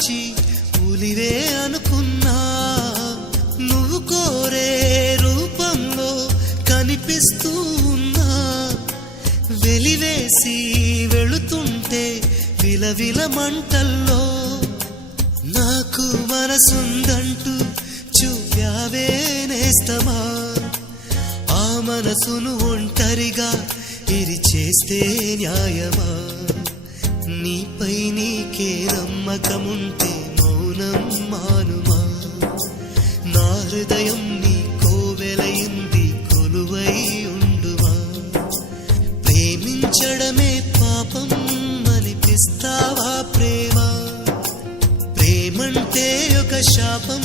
పిచ్చి పులివే అనుకున్నా, నువ్వు కోరే రూపంలో కనిపిస్తూ ఉన్నా, వెలివేసి వెళుతుంటే విలవిల మంటల్లో నాకు మనసుందంటూ చూపావే నేస్తమా, ఆ మనసును ఒంటరిగా ఇరిచేస్తే న్యాయమా, నీపై నీకే నమ్మకముంటే మౌనం మానుమా, నా హృదయం నీ కోవెలయింది కొలువై ఉండుమా, ప్రేమించడమే పాపం అనిపిస్తావా ప్రేమ, ప్రేమంటే ఒక శాపం